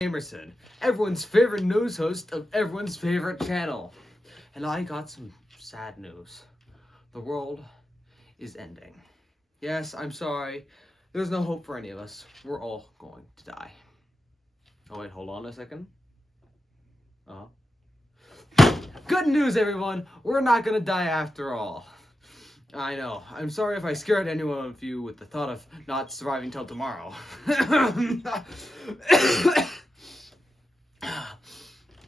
Emerson, everyone's favorite news host of everyone's favorite channel. And I got some sad news. The world is ending. Yes, I'm sorry. There's no hope for any of us. We're all going to die. Oh wait, hold on a second. Good news, everyone! We're not gonna die after all. I know. I'm sorry if I scared anyone of you with the thought of not surviving till tomorrow.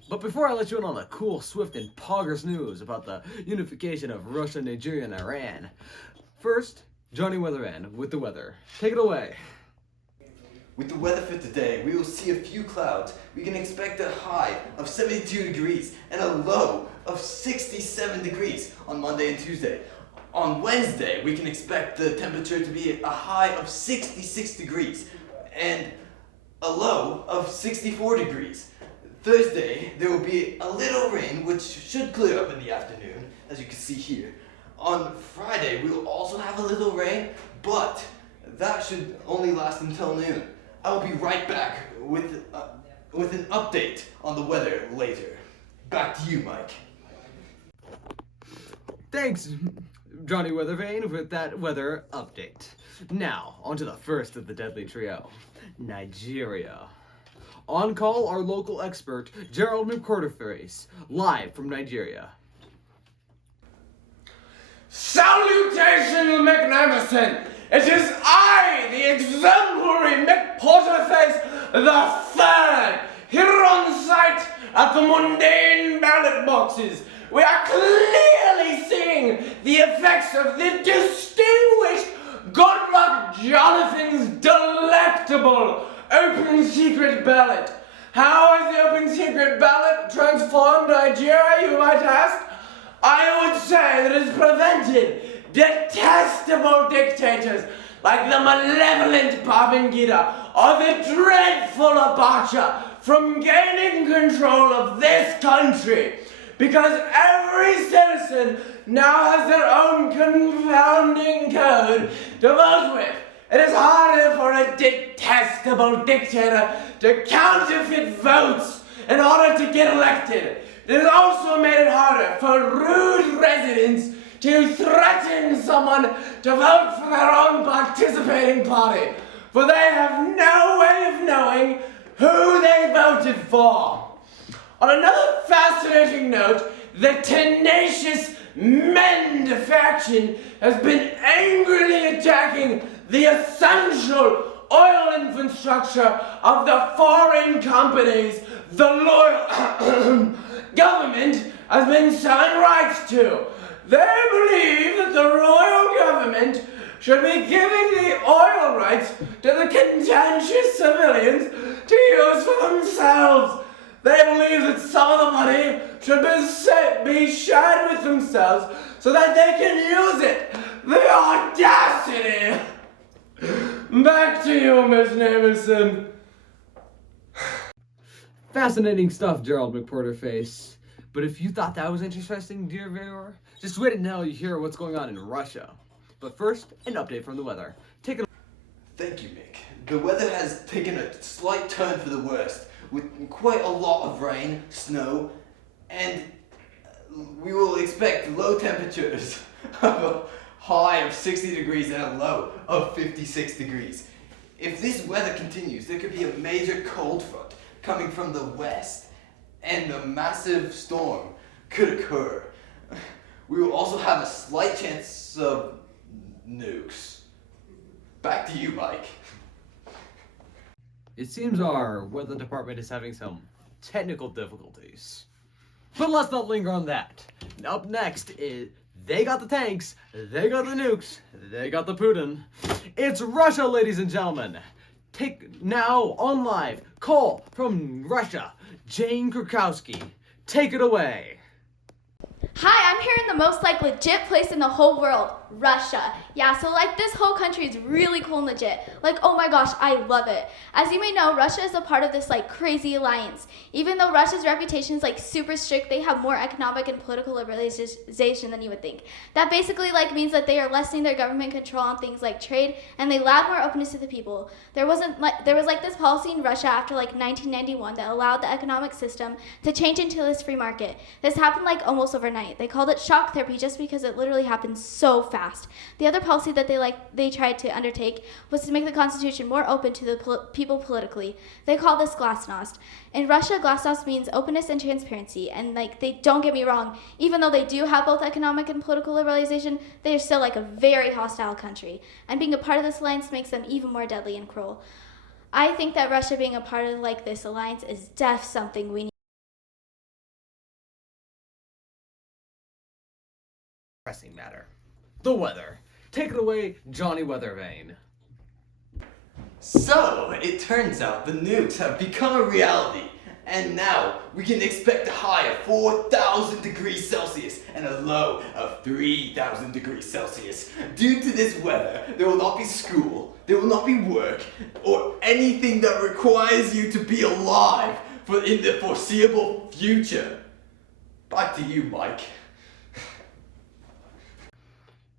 But before I let you in on the cool, swift, and poggers news about the unification of Russia, Nigeria, and Iran, first, Johnny Weatherman with the weather. Take it away. With the weather for today, we will see a few clouds. We can expect a high of 72 degrees and a low of 67 degrees on Monday and Tuesday. On Wednesday, we can expect the temperature to be a high of 66 degrees and a low of 64 degrees. Thursday, there will be a little rain, which should clear up in the afternoon, as you can see here. On Friday, we will also have a little rain, but that should only last until noon. I will be right back with an update on the weather later. Back to you, Mike. Thanks, Johnny Weathervane, with that weather update. Now, on to the first of the deadly trio, Nigeria. On call, our local expert, Gerald McQuarterface, live from Nigeria. Salutations, McNamison! It is I, the exemplary McPorterface III, here on site at the mundane ballot boxes. We are clearly seeing the effects of the distinguished Goodluck Jonathan's delectable open secret ballot. How has the open secret ballot transformed Nigeria, you might ask? I would say that it has prevented detestable dictators like the malevolent Babangida or the dreadful Abacha from gaining control of this country, because every citizen now has their own confounding code to vote with. It is harder for a detestable dictator to counterfeit votes in order to get elected. It has also made it harder for rude residents to threaten someone to vote for their own participating party, for they have no way of knowing who they voted for. On another fascinating note, the tenacious Mend faction has been angrily attacking the essential oil infrastructure of the foreign companies the loyal government has been selling rights to. They believe that the royal government should be giving the oil rights to the contentious civilians to use for themselves. They believe that some of the money should be shared with themselves so that they can use it. The audacity! Back to you, Miss Namerson. Fascinating stuff, Gerald McPorterface. But if you thought that was interesting, dear viewer, just wait until you hear what's going on in Russia. But first, an update from the weather. Take it. Thank you, Mick. The weather has taken a slight turn for the worst, with quite a lot of rain, snow, and we will expect low temperatures of a high of 60 degrees and a low of 56 degrees. If this weather continues, there could be a major cold front coming from the west, and a massive storm could occur. We will also have a slight chance of nukes. Back to you, Mike. It seems our weather department is having some technical difficulties. But let's not linger on that. Up next is, they got the tanks, they got the nukes, they got the Putin. It's Russia, ladies and gentlemen. Take now on live call from Russia, Jane Krakowski. Take it away. Hi, I'm here in the most legit place in the whole world, Russia. Yeah, so like this whole country is really cool and legit. Like, oh my gosh, I love it. As you may know, Russia is a part of this like crazy alliance. Even though Russia's reputation is like super strict, they have more economic and political liberalization than you would think. That basically like means that they are lessening their government control on things like trade, and they allow more openness to the people. There was like this policy in Russia after like 1991 that allowed the economic system to change into this free market. This happened like almost overnight. They called it shock therapy just because it literally happened so fast. The other policy that they tried to undertake was to make the constitution more open to the people politically. They call this glasnost. In Russia, glasnost means openness and transparency, and like they don't get me wrong, even though they do have both economic and political liberalization, they are still like a very hostile country, and being a part of this alliance makes them even more deadly and cruel. I think that Russia being a part of like this alliance is something we need. Pressing matter. The weather. Take it away, Johnny Weathervane. So, it turns out the nukes have become a reality, and now we can expect a high of 4,000 degrees Celsius and a low of 3,000 degrees Celsius. Due to this weather, there will not be school, there will not be work, or anything that requires you to be alive in the foreseeable future. Back to you, Mike.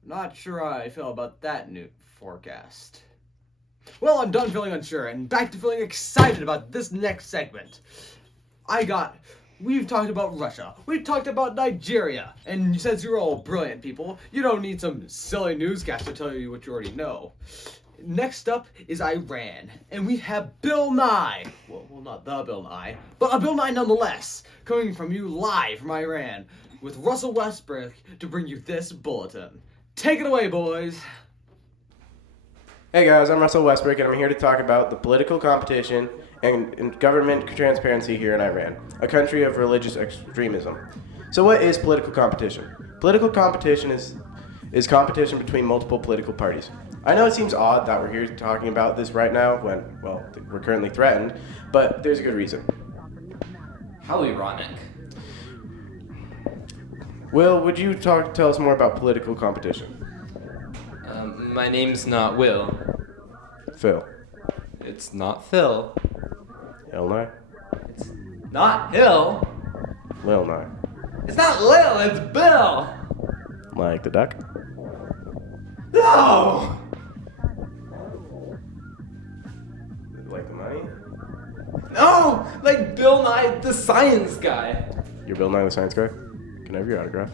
Not sure how I feel about that new forecast. Well, I'm done feeling unsure and back to feeling excited about this next segment. We've talked about Russia, we've talked about Nigeria, and since you're all brilliant people, you don't need some silly newscast to tell you what you already know. Next up is Iran, and we have Bill Nye. Well, not the Bill Nye, but a Bill Nye nonetheless, coming from you live from Iran, with Russell Westbrook to bring you this bulletin. Take it away, boys. Hey guys, I'm Russell Westbrook, and I'm here to talk about the political competition and government transparency here in Iran, a country of religious extremism. So what is political competition? Political competition is competition between multiple political parties. I know it seems odd that we're here talking about this right now when, well, we're currently threatened, but there's a good reason. How ironic. Will, would you tell us more about political competition? My name's not Will. Phil. It's not Phil. Hill Nye? It's not Hill. Lil Nye. It's not Lil, it's Bill. Like the duck? No! Like the money? No! Like Bill Nye, the science guy. You're Bill Nye the Science Guy? Can I have your autograph?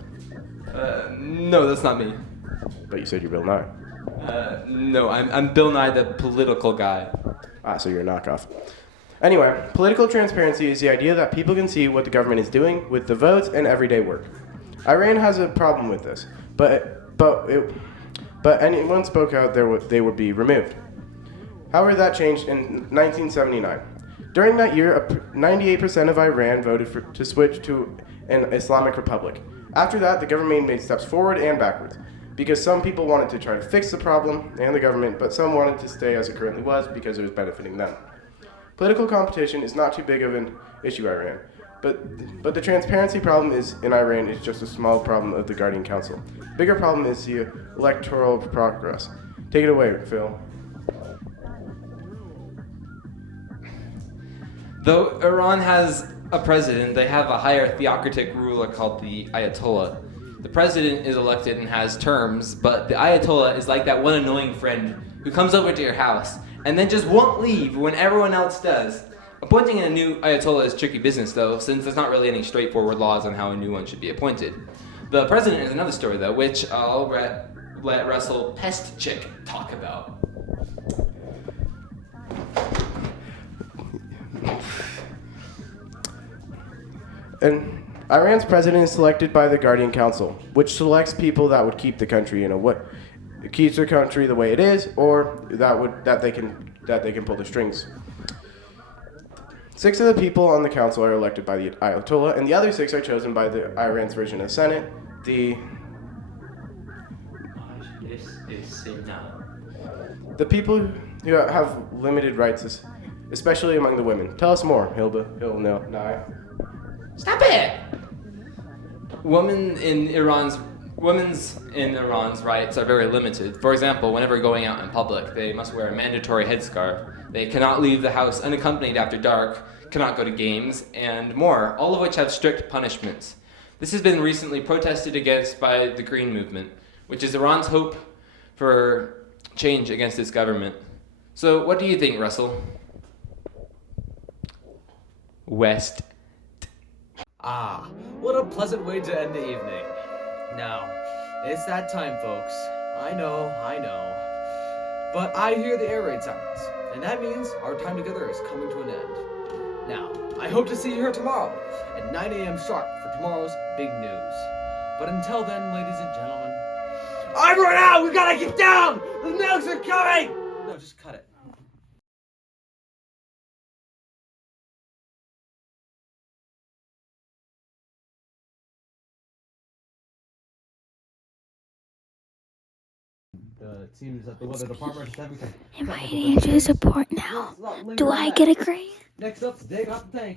No, that's not me. But you said you're Bill Nye. No, I'm Bill Nye, the political guy. Ah, so you're a knockoff. Anyway, political transparency is the idea that people can see what the government is doing with the votes and everyday work. Iran has a problem with this, but anyone spoke out, they would be removed. However, that changed in 1979. During that year, 98% of Iran voted to switch to an Islamic republic. After that, the government made steps forward and backwards, because some people wanted to try to fix the problem and the government, but some wanted to stay as it currently was because it was benefiting them. Political competition is not too big of an issue in Iran, but the transparency problem in Iran is just a small problem of the Guardian Council. Bigger problem is the electoral progress. Take it away, Phil. Though Iran has a president, they have a higher theocratic ruler called the Ayatollah. The president is elected and has terms, but the Ayatollah is like that one annoying friend who comes over to your house and then just won't leave when everyone else does. Appointing a new Ayatollah is tricky business though, since there's not really any straightforward laws on how a new one should be appointed. The president is another story though, which I'll let Russell Pest Chick talk about. And Iran's president is selected by the Guardian Council, which selects people that would keep the country keeps the country the way it is, or that they can pull the strings. 6 of the people on the council are elected by the Ayatollah, and the other 6 are chosen by the Iran's version of the Senate, the people who have limited rights, especially among the women. Tell us more, Nye. Stop it! Women in Iran's Women's in Iran's rights are very limited. For example, whenever going out in public, they must wear a mandatory headscarf. They cannot leave the house unaccompanied after dark, cannot go to games, and more, all of which have strict punishments. This has been recently protested against by the Green Movement, which is Iran's hope for change against its government. So what do you think, Russell? West. Ah, what a pleasant way to end the evening. Now, it's that time, folks. I know. But I hear the air raid sirens, and that means our time together is coming to an end. Now, I hope to see you here tomorrow at 9 a.m. sharp for tomorrow's big news. But until then, ladies and gentlemen, I'm run out! We gotta get down! The nukes are coming! No, just cut it. It seems that the weather department is having some. Am I an Andrew support now? Do I get a grade? Next up, they got the tanks.